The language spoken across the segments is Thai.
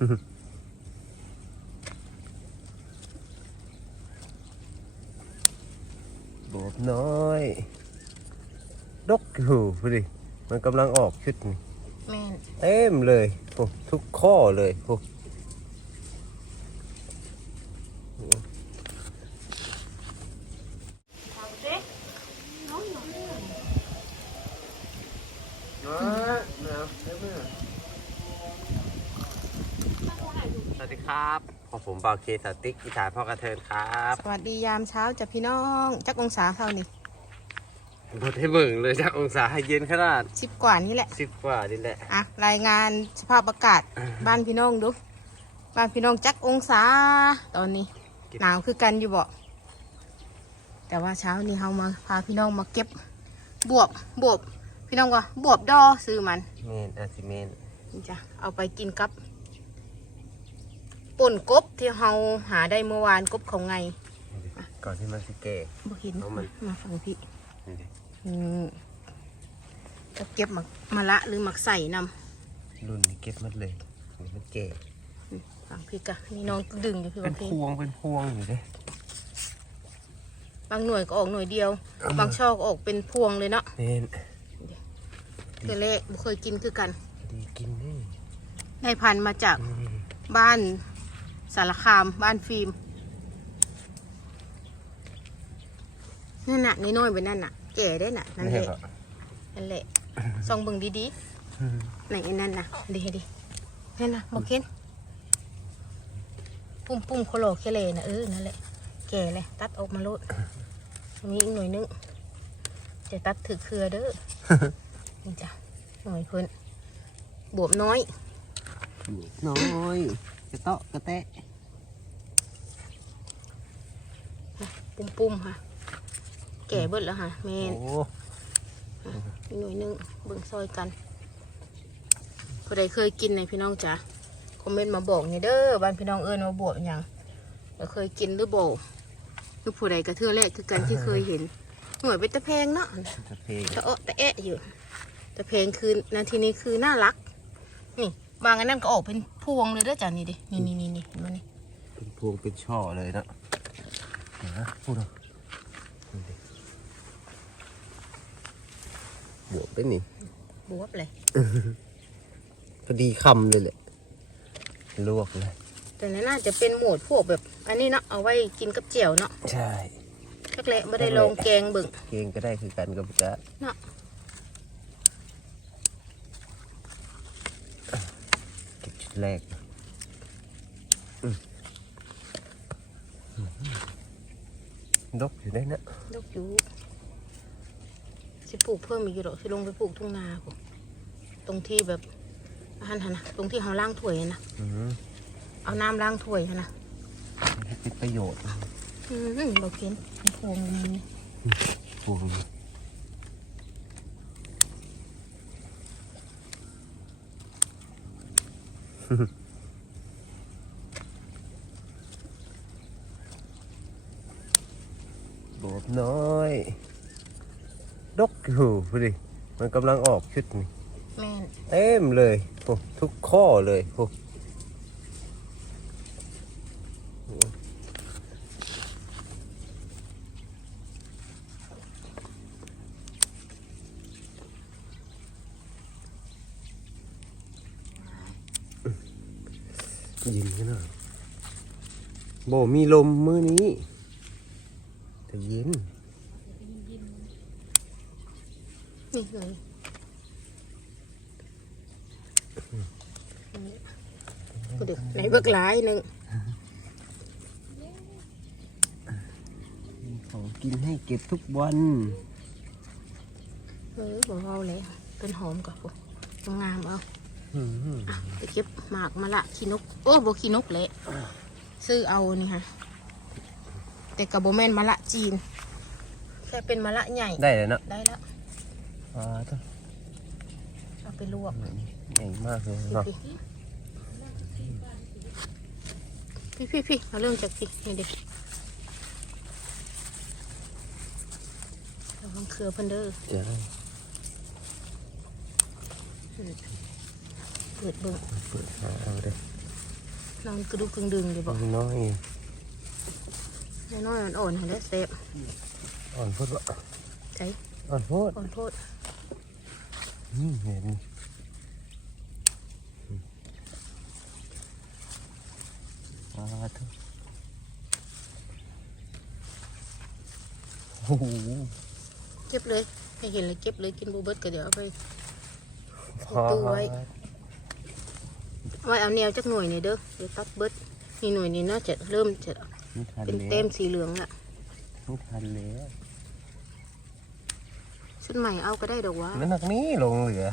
บวบน้อยดกอยู่พอดิมันกำลังออกชุดนี่แม่นเต็มเลยโอ้ทุกข้อเลยโอ้ เอาเด้น้องหนู สวัสดี ครับของผมบาวเคสติกอีสานพ่อกระเทินครับสวัสดียามเช้าจ้ะพี่น้องจักองศาเท่านี่บดให้เบิ่งเลยจากองศาให้เย็นขนาดสิบกว่านี่แหละสิบกว่านี่แหละอะรายงานสภาพอากาศบ้านพี่น้องดูบ้านพี่น้องจักองศาตอนนี้ หนาวคือกันอยู่บ่แต่ว่าเช้านี้เฮามาพาพี่น้องมาเก็บบวบบวบพี่น้องว่าบวบดอซื้อมันเมนอาซิเมนนี่จ้ะเอาไปกินกับ ป่นกบที่เฮาหาได้เมื่อวานกบของไง ก่อนที่มันสิเกะ บ่เห็นเอามันมาฟังพี่นี่ดิอืมจะเก็บหมักมะละหรือหมักใส่นรุ่นนี้เก็บหมัดเลยนี่มันเกะำฟังพี่กะนี่น้องดึงอยู่พี่เป็ว่านพี่พวงเป็นพวงอยู่เด้บางหน่วยก็ออกหน่วยเดียว บางช่อก็ออกเป็นพวงเลยเนาะเมนเทเละบ่เคยกินคือกัน ดีกินนี่ได้พันธุ์มาจากอืมบ้าน สารคามบ้านฟิล์มนั่นน่ะน้อยๆไปนั่นน่ะแก่ได้น่ะนั่นไม่แหใช่ละหรอนั่นแหละส่องเบิ่งดีอืมๆไหนอันนั้นน่ะดีดีนั่นน่ะบอกเห็นปุ่มปุ่มๆโคโลเคเลนะเออนั่นแหละแก่เลยตัดออกมาโลดมีอีกหน่วยนึงจะตัดถือเครือเด้อนี่จ้ะหน่วยเพิ่นบวบน้อยน้อย กระเตาะกระแตะปุ่มปุ่มๆค่ะ แก่เบิดแล้วค่ะแม่นโอ้อีกหน่วยหนึงเบิ่งซอยกันผู้ใดเคยกินในพี่น้องจ้ะคอมเมนต์มาบอกนี่เด้อบ้านพี่น้องเอิญมาบวบอย่างแล้วเคยกินหรือบ่คือผู้ใดกระเทือแรกคือกันที่เคยเห็นหน่วยเป็นตะแพงเนาะจะเพลงตะเอะตะแอะอยู่ตะแพงคือนาทีนี้คือน่ารักนี่ บางอันนั้นก็ออกเป็นพวงเลยเด้อจ้ะนี่ดินี่นี่นี่นี่เห็นไหมานี่เป็นพวงเป็นช่อเลยนะเห็นไหมพูดเอานี่ดิบวกเป็นนี่บวบเลยพอดีคำเลยแหละลวกเลย แต่นั่นน่าจะเป็นหมวดพวกแบบ อันนี้เนาะเอาไว้กินกับเจียวเนาะใช่แรกๆไม่ได้ลงแกงเบิ่งเกงก็ได้คือกันกับกะเนาะ เก็บชุด แรกอืมอืมดกอยู่ได้นะดอกอยู่สิปลูกเพิ่มอีกอยู่หรอกสิลงไปปลูกทุ่งนาผมตรงที่แบบอันหันนะตรงที่เขาล้างถ้วยนะอืมเอาน้ำล้างถ้วยหั้นนะให้เป็นประโยชน์อืมเราเขียนเป็นพวงนี้นี่พวง บวบน้อย ดกอยู่พอดิมันกำลังออกชุดนี่แม่นเต็มเลยโอ้ทุกข้อเลยโอ้ เยินขนาดโบมีลมมือนี้แต่เย็นนี่เลยกูเด็กไหนเบิกหลายหนึ่งมีของกินให้เก็บทุกวันเออบอกเอาเลยต้นหอมกับผมงามเอาอืมอะ ไปเก็บหมากมะละขี้นก โอ้บขี้นกเละซื้อเอานี่ค่ะ แต่กับโบแมนมะละจีน แค่เป็นมะละใหญ่ ได้เลยเนาะได้แล้วอ่าต้องเอาไปลวกใหญ่มากเลยพี่เนาะพี่พี่พี่มาเริ่มจากสินี่ดิระวังเครือเพันเดอร์จะได้ เปิดเบิ่งเปิดหาเอาเลยนอนกระดูกกึ่งดึงอยู่บอกน้อยน้อยๆอ่อนๆให้ได้เซฟอ่อนโพดวะใช่อ่อนโพดอ่อนโทษนี่เห็นอ่าทุโอ้โหเก็บเลยให้เห็นเลยเก็บเลยกินบูเบิร์ตก็เดี๋ยวเอาไปพอตู้ไว้เอา ไว้เอาแนวจักหน่วยนี่เด้อเดี๋ยวตัดเบิร์ตนี่หน่วยนี้น่าจะเริ่มจะไม่ทันเป็นแล้วเต็มสีเหลืองละไม่ทันแล้วชุดใหม่เอาก็ได้ดอกวะแล้วนักนี้ลงเหลือ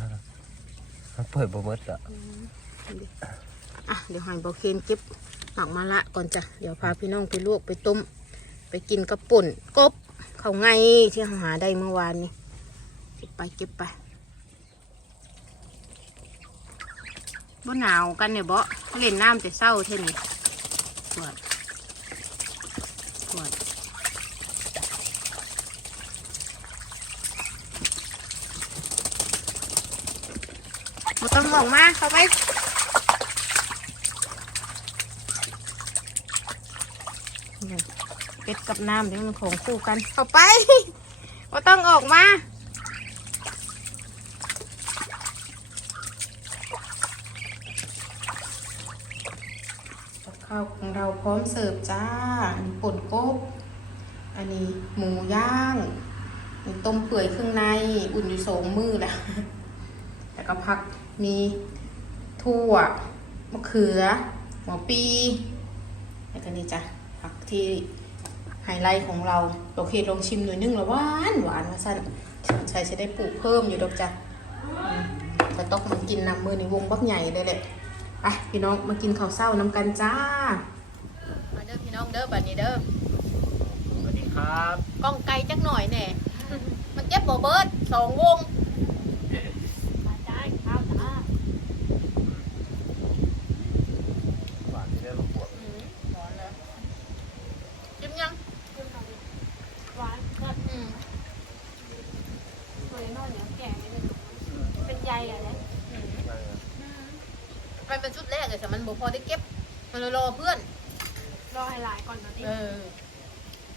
มันเปิดบ่หมดอะอะเดี๋ยวหอยบอเคนเก็บหมักมะละก่อนจ้ะเดี๋ยวพาพี่น้องไปลวกไปต้ม ไปกินกระปุ่นกบเขาไงที่หาได้เมื่อวานนี้เก็บไปเก็บไป บ่หนาวกันเนี่ยบ่เล่นน้ำแต่เศร้าเท่านี้ปวดปวดบ่ต้องออกมาเข้าไปเป็ดกับน้ำเดี๋ยวมันของคู่กันเข้าไปบ่ต้องออกมา ข้าวของเราพร้อมเสิร์ฟจ้า อันนี้ป่นกบ อันนี้หมูย่างนนี้ต้มเปื่อยเครื่องใน อุ่นอยู่สองมือแล้วแล้วก็ผักมีถั่วมะเขือหัวปีแล้วก็นี่จ้ะผักที่ไฮไลท์ของเราโอเคลองชิมหน่อยนึงแล้วหวานหวานมาสั้นใช้จะได้ปลูกเพิ่มอยู่ดอกจ้ะจะต้องมากินนำมือในวงบักใหญ่เลยแหละ ไปพี่น้องมากินข้าวเศร้าน้ำกันจ้ามาเด้อพี่น้องเด้อบัดนี้เด้อสวัสดีครับกล้องไกลจักหน่อยแน่มันเก็บบ่เบิดสองวงมาจ้าข้าวจ้า หวานที่ได้มาบวก ร้อนแล้วจิ้มยัง หวานก็ อืม ตัวน้อยเหนียวแก่ไม่เป็นเป็นใยอะนะ มันเป็นชุดแรกเลยแต่มัน บ่พอได้เก็บมันเลยรอเพื่อน รอให้หลายก่อนตอนนี้ เออ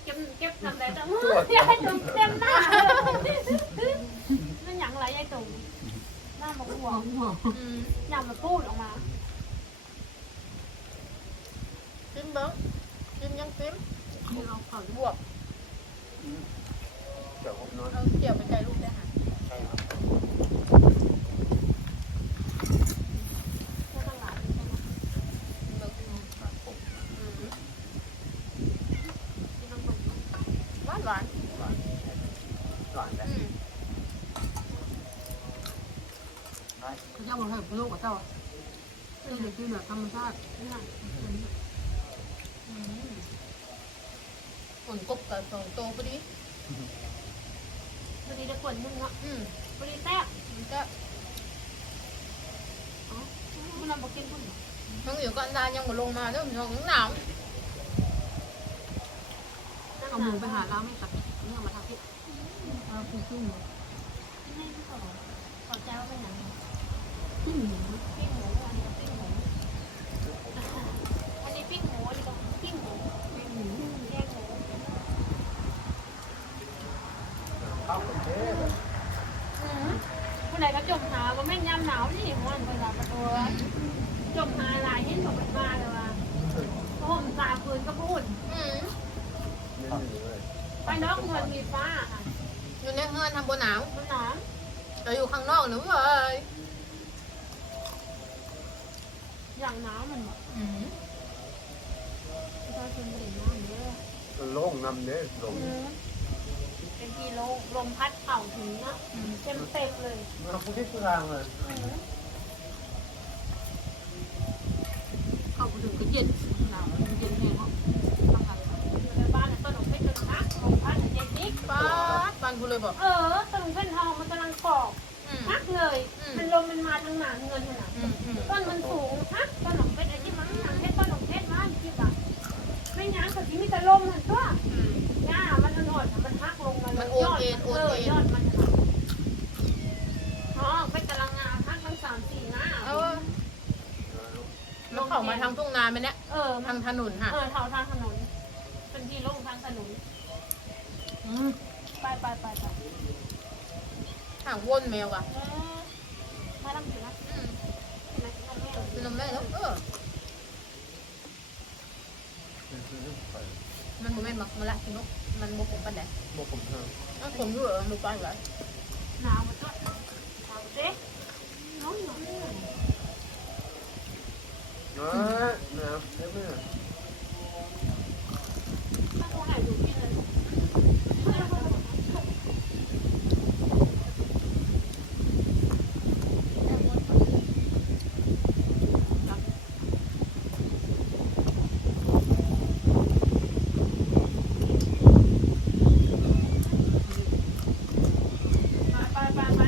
เก็บเก็บทำได้แต่มืออยายตุ่มเต็มหน้านั่นหยังไรยายตุ่มหน้าบอกหัวอืมหยังมาพูดออกมาจิ้มเบิ้งจิ้มยังจิ้มเอาก่อนบวกเดี๋ยวผมนอนเอาเกี่ยวไปใจลูกได้ค่ะใช่ครับ ก็ต้องหลายใช่ไหม เบิ้งอืม ที่น้องตุ่ม หวานหวานหวานหวานได้อืมเขาจะเอามาให้ลูกกับเจ้าเออเด็กที่แบบธรรมชาตินี่น่ะอืมฝนกบกับสองโตพอดีพอดีจะกวนนึงเนาะอืมพอดีแซ่บมันก็อ๋อมันเราบอกกินพุ่นทั้งอยู่ก็อันดายังบ่ลงมาเด้อมันยังหนาว เอาหมูไปหาล้างไม่ตัดนี่เอมาทำที่เอาไปขึ้นให้ขอขอแจ้วไปไหนังขึ้นหมูปิ้งหมูอันนี้ปิ้งหมูอันนี้ปิ้งหมูอันนี้ก็ปิ้งหมูปิ้งหมูแยกหมูข้าวผมเทศผู้ใดก็จมหาว่าแม่นยามหนาวนี่หัวมันเวลาประตูจมหาลายเห็นสมบัติมาเลยว่ะผมตาปืนก็พูด ไปนอกเมืองมีฟ้าค่ะอยู่ในเฮือนทำบ่หนาวมันหนาวเราอยู่ข้างนอกหนูเว้ยอย่างหนาวมันบอกอืมประชาชนเป็นน้ำเยอะโล่งน้ำเด้ลงเป็นทีลมลมพัดเป่าถึงนะเต็มเต็มเลยมาพูดที่กลางเลยเข้าไปถึงก็เย็น เลยบอก เออต้นเป็นทองมันกำลังกรอบอืมนักเลย อืม มันลมมันมาทางหนาเงินขนาดอืมอืมต้นมันสูงฮักต้นหนกเป็นไอ้ที่มันหนังเพชรต้นหนกเพชรมันที่แบบไม่ยั้งกับที่มีแต่ลมมันตัวอืม หญ้ามันอ่อนๆมันฮักลงมาเลยมันโอนเอ็นโอนเอ็น ยอดมันอ๋อเป็นกำลังงาฮักทั้งสามสี่หน้า เออมันเข้ามาทางทุ่งนาไหมเนี่ยเออ ทางถนนค่ะเออเท่าทางถนน เป็นที่โล่งทางถนน อืม ไปไปไปไป ทาง วนแมวอะเมาลำถึงนะมเห็นไหมน้องแม่เมได้แล้วเออมันโมเมนต์มักมาละกินนกมันโมผมปันไหนบอกผมเถอะอะผมอยู่เหรอมันไปเหรอหนาวหมดด้วยหนาวเจ๊น้องหนาวเออหนาวเด้อแม่ถ้าเขาหายอยู่ที่เลย ไปไปไปไป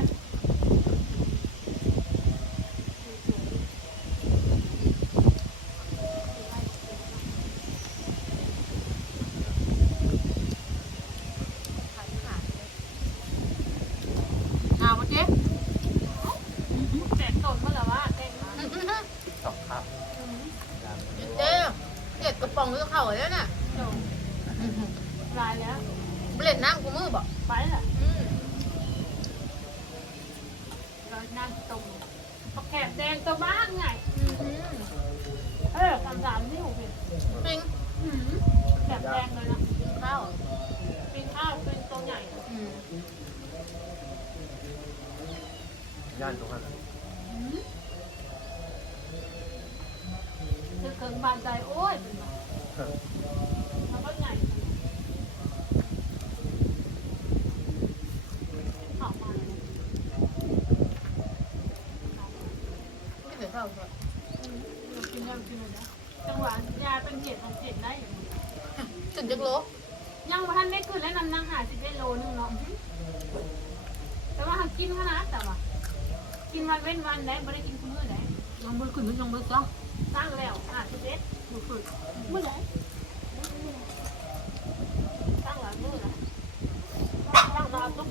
อ้าวเจ๊ แจกตนเมื่อไหร่วะแจกมา สองครับ เจ๊เด็ดกระป๋องก็เข่าแล้วน่ะ เดี๋ยวลายแล้ว เบล็ดน้ำกูมือบอก ไปแหละ อืม เรานั่งตรง เขาแขกแดงตัวบ้านไงอืมเออคำถามที่หกเป็นปิงแขกแดงเลยนะข้าวเป็นข้าวเป็นตัวใหญ่อืมย่านตรงนั้นคือเคิงบานใจโอ้ยเป็นแบบมันก็ใหญ่ขอบมาเลย ไม่เคยเข้าก่อน กินยังกินเลยนะจังหวะยาเป็นเหตุของเจ็ดได้อยู่ จุดจักโล ยังว่าท่านได้ขึ้นแล้วนำนางหาสิบได้โลนึงเนาะแต่ว่าหากินขนาดแต่ว่ากินวัน เว้นวันได้ไม่ได้กินคุณมื้อได้ยังมือขึ้นยังมือจ้าตั้งแล้วหาสิบเอ็ดมือฝึกมื้อไหนตั้งหลายมื้อนะตั้งนอนตุ๊ก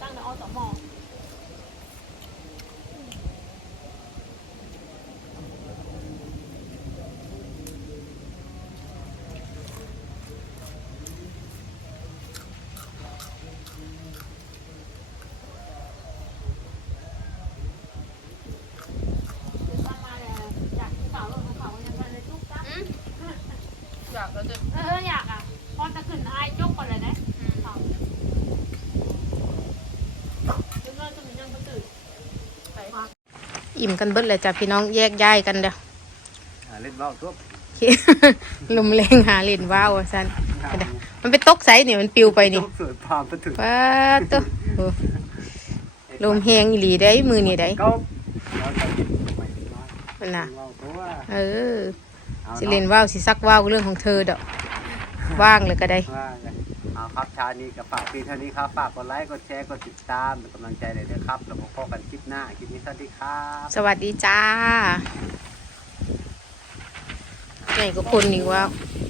ตั้งในอสม ตั้งมาเลยอยากกินเสาลงเขาอย่างไรเลยตุ๊กตั้ง อืม อยากแล้วจะเอออยากอะพอจะขึ้นอายจกก่อนเลยนะอืมเขาแล้วก็จะมียังประตื่นอิ่มกันเบิดเลยจ้ะพี่น้องแยกย้ายกันเด้อหาเล่นว่าวทุบลมแรงหาเล่นว้าวอะสันเด้อมันไปตกไสเนี่ยมันปิวไปนี่ทุบสวยพามไปถึงป้าดตัวโอ้ลมแหงอีหลีได้มือนี่ได้ก็เราจะกินใหม่น้อยมันน่ะเราเพราะว่าเอออา สิเล่นว่าวสิซักว่าวเรื่องของเธอดอกว่างเลยก็ได้ว่าไงเอาครับชานี้กับฝากพีเท่านี้ครับฝากกดไลค์กดแชร์กดติดตามเป็นกำลังใจเลยด้วยครับแล้วพบกันคลิปหน้าคลิปนี้สวัสดีครับสวัสดีจ้าไหนก็คนอีกว่าเ